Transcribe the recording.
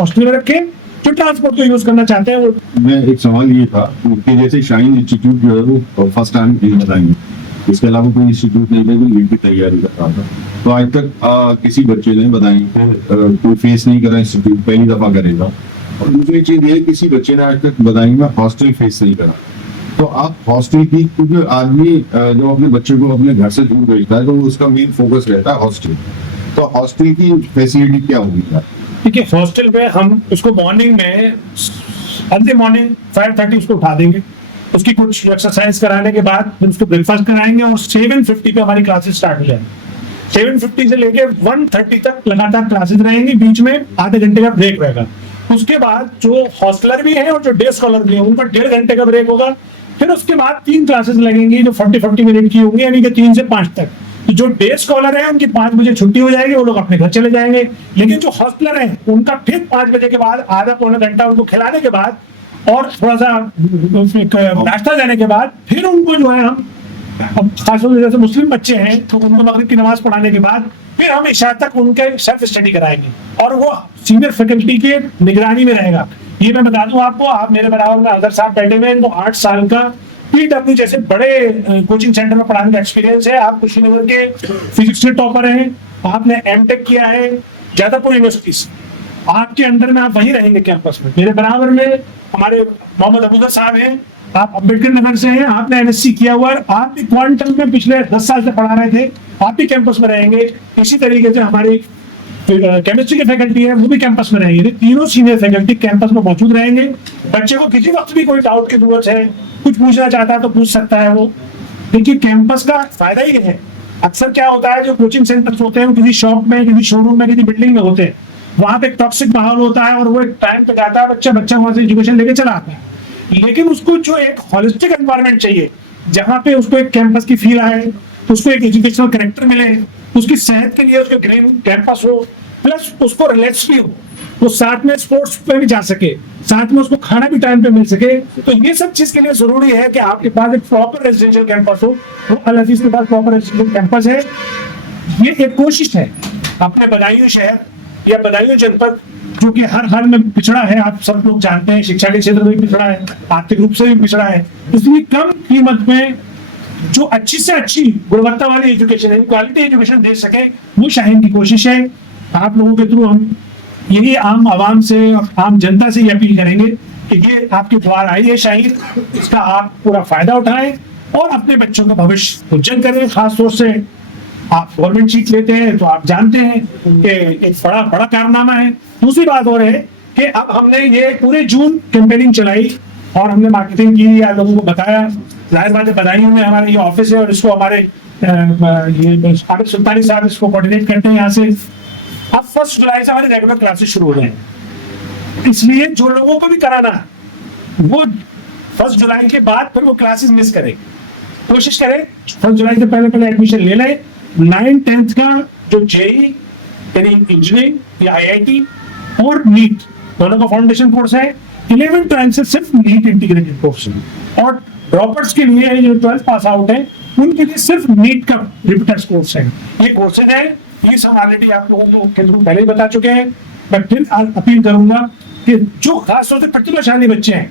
Hostel में रखें, जो ट्रांसपोर्ट को यूज करना चाहते हैं वो। मैं एक सवाल ये था कि जैसे शाइन इंस्टीट्यूट जो है वो फर्स्ट टाइम बताएंगे, इसके अलावा कोई इंस्टीट्यूट नहीं है जो नीट की तैयारी कर रहा था, तो आज तक किसी बच्चे ने बताई कोई फेस नहीं करा इंस्टीट्यूट, पहली दफा करेगा। और दूसरी चीज ये, किसी बच्चे ने आज तक बताई मैं हॉस्टल फेस नहीं करा। तो आप हॉस्टल की, क्योंकि आदमी जब अपने बच्चे को अपने घर से दूर भेजता है तो उसका मेन फोकस रहता है हॉस्टल, तो हॉस्टल की फैसिलिटी क्या होगी? ठीक है, हॉस्टल में हम उसको मॉर्निंग में अर्ली मॉर्निंग 5:30 उसको उठा देंगे, उसकी कुछ एक्सरसाइज कराने के बाद फिर उसको ब्रेकफास्ट कराएंगे और 7:50 पे हमारी क्लासेस स्टार्ट हो जाएंगी। 7:50 से लेके 1:30 तक लगातार क्लासेस रहेंगी, बीच में आधे घंटे का ब्रेक रहेगा। उसके बाद जो हॉस्टलर भी है और जो डे स्कॉलर भी है उनका 1.5 घंटे का ब्रेक होगा। फिर उसके बाद 3 क्लासेस लगेंगी जो 40 मिनट की होंगी, यानी कि 3 से 5 तक। तो जो डे स्कॉलर है उनकी 5 बजे छुट्टी हो जाएगी, वो लोग अपने घर चले जाएंगे। लेकिन जो हॉस्टलर है उनका फिर 5 बजे के बाद आधा पौना घंटा उनको खिलाने के बाद और थोड़ा सा नाश्ता देने के बाद फिर उनको जो है हम, खासतौर से जैसे मुस्लिम बच्चे हैं तो उनको मगरिब की नमाज पढ़ाने के बाद फिर हम इशा तक उनके सेल्फ स्टडी कराएंगे और वो सीनियर फैकल्टी के निगरानी में रहेगा। ये मैं बता दूं आपको, आप मेरे बराबर में अदर साहब बैठे हुए हैं, इनको 8 साल का PW जैसे बड़े कोचिंग सेंटर में पढ़ाने का एक्सपीरियंस है। आप कुशीनगर के फिजिक्स के टॉपर हैं, आपने M.Tech किया है जादवपुर यूनिवर्सिटी से, आपके अंदर में आप वहीं रहेंगे कैंपस में। मेरे बराबर में हमारे मोहम्मद अबूदर साहब हैं, आप अम्बेडकर नगर से हैं, आपने NSC किया हुआ है, आप भी क्वांटम में पिछले 10 साल से पढ़ा रहे थे, आप भी कैंपस में रहेंगे। इसी तरीके से हमारी केमिस्ट्री की फैकल्टी है, वो भी कैंपस में रहेंगे। तीनों सीनियर फैकल्टी कैंपस में मौजूद रहेंगे। बच्चे को किसी वक्त भी कोई डाउट की जरूरत है, कुछ पूछना चाहता है तो पूछ सकता है वो। देखिए कैंपस का फायदा ही है, अक्सर क्या होता है जो कोचिंग सेंटर्स होते हैं वो किसी शॉप में, किसी शोरूम में, किसी बिल्डिंग में होते हैं, वहां पे एक टॉक्सिक माहौल होता है और वो एक टाइम पे जाता है, बच्चा वहां से एजुकेशन लेके चला आता है। लेकिन उसको जो एक होलिस्टिक एनवायरनमेंट चाहिए, जहाँ पे उसको एक कैंपस की फील आए, उसको एक एजुकेशनल करेक्टर मिले, उसकी सेहत के लिए उसके ग्रीन कैंपस हो, प्लस उसको रिलैक्स भी हो, वो साथ में स्पोर्ट्स पे भी जा सके, साथ में उसको खाना भी टाइम पे मिल सके। तो ये सब चीज के लिए जरूरी है कि आपके पास एक प्रॉपर रेजिडेंशियल कैंपस हो। वो अल हफीज के पास प्रॉपर रेजिडेंशियल कैंपस है। ये एक कोशिश है अपने बदायूं शहर या बदायूं जनपद, जो कि हर हाल में पिछड़ा है, आप सब लोग जानते हैं, शिक्षा के क्षेत्र में भी पिछड़ा है, आर्थिक रूप से भी पिछड़ा है, इसलिए कम कीमत में जो अच्छी से अच्छी गुणवत्ता वाली एजुकेशन है, क्वालिटी एजुकेशन दे सके, वो शाहीन की कोशिश है। आप लोगों के थ्रू हम यही आम आवाम से और आम जनता से ये अपील करेंगे कि ये आपके द्वार आई है शाहीन, इसका आप पूरा फायदा उठाएं और अपने बच्चों का भविष्य उज्जवल करें। खासतौर से आप गवर्नमेंट सीट लेते हैं तो आप जानते हैं कि एक बड़ा कारनामा है। दूसरी बात और है कि अब हमने ये पूरे जून कैंपेनिंग चलाई और हमने मार्केटिंग की या लोगों को बताया। जाहिर बात है बदायूं में हमारा ये ऑफिस है और इसको हमारे ये आबिद सुल्तानी साहब इसको कोऑर्डिनेट करते हैं यहाँ से। अब 1 जुलाई से हमारी रेगुलर क्लासेस शुरू हो जाएंगी, इसलिए जो लोगों को भी कराना है वो 1 जुलाई के बाद फिर वो क्लासेस मिस करें, कोशिश करें 1 जुलाई से पहले एडमिशन ले लें। 9th 10th का जो JEE यानी इंजीनियरिंग या IIT और नीट दोनों का फाउंडेशन कोर्स है। 11th 12th से सिर्फ नीट इंटीग्रेटेड कोर्स है और ड्रॉपर्स के लिए जो 12th पास आउट है उनके लिए सिर्फ नीट का रिपीटर्स कोर्स है। ये कोर्सेज है, ये सब ऑलरेडी आप लोगों को के पहले ही बता चुके हैं। मैं फिर अपील करूंगा कि जो खासतौर से प्रतिभाशाली बच्चे हैं